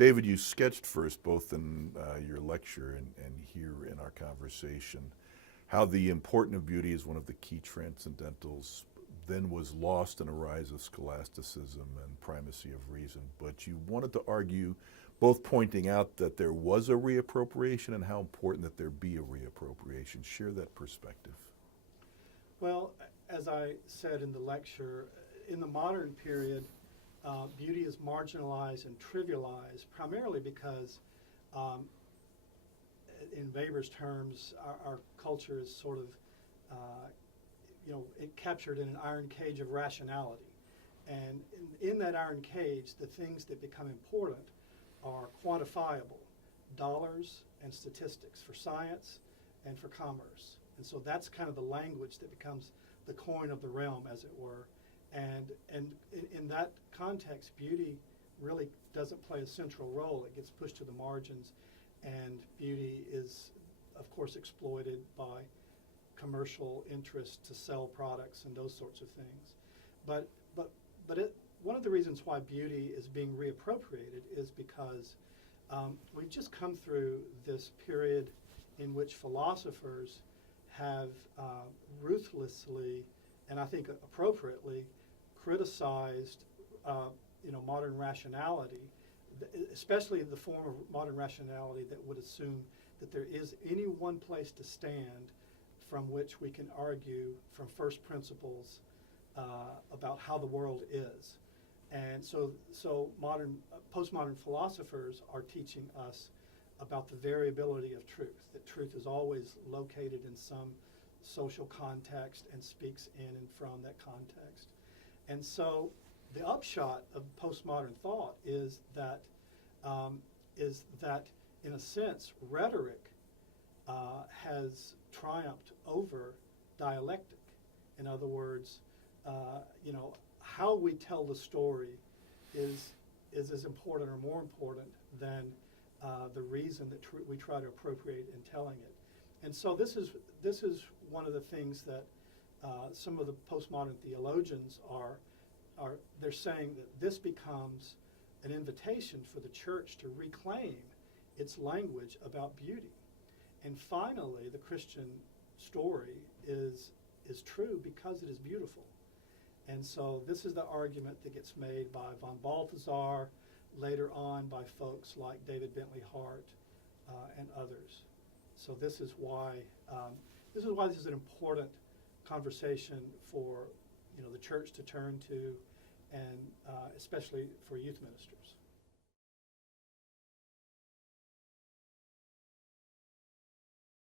David, you sketched first, both in your lecture and here in our conversation, how the importance of beauty is one of the key transcendentals, then was lost in a rise of scholasticism and primacy of reason. But you wanted to argue, both pointing out that there was a reappropriation and how important that there be a reappropriation. Share that perspective. Well, as I said in the lecture, in the modern period, beauty is marginalized and trivialized primarily because, in Weber's terms, our culture is sort of, it captured in an iron cage of rationality. And in that iron cage, the things that become important are quantifiable, dollars and statistics for science and for commerce. And so that's kind of the language that becomes the coin of the realm, as it were. And in that context, beauty really doesn't play a central role. It gets pushed to the margins, and beauty is, of course, exploited by commercial interest to sell products and those sorts of things. But one of the reasons why beauty is being reappropriated is because we've just come through this period in which philosophers have ruthlessly, and I think appropriately, criticized modern rationality, especially the form of modern rationality that would assume that there is any one place to stand from which we can argue from first principles about how the world is. And so postmodern philosophers are teaching us about the variability of truth, that truth is always located in some social context and speaks in and from that context. And so the upshot of postmodern thought is that in a sense, rhetoric has triumphed over dialectic. In other words, how we tell the story is as important or more important than the reason that we try to appropriate in telling it. And so this is one of the things that some of the postmodern theologians they're saying that this becomes an invitation for the church to reclaim its language about beauty. And finally, the Christian story is true because it is beautiful. And so this is the argument that gets made by von Balthasar, later on by folks like David Bentley Hart and others. So this is why this is an important conversation for the church to turn to, and especially for youth ministers.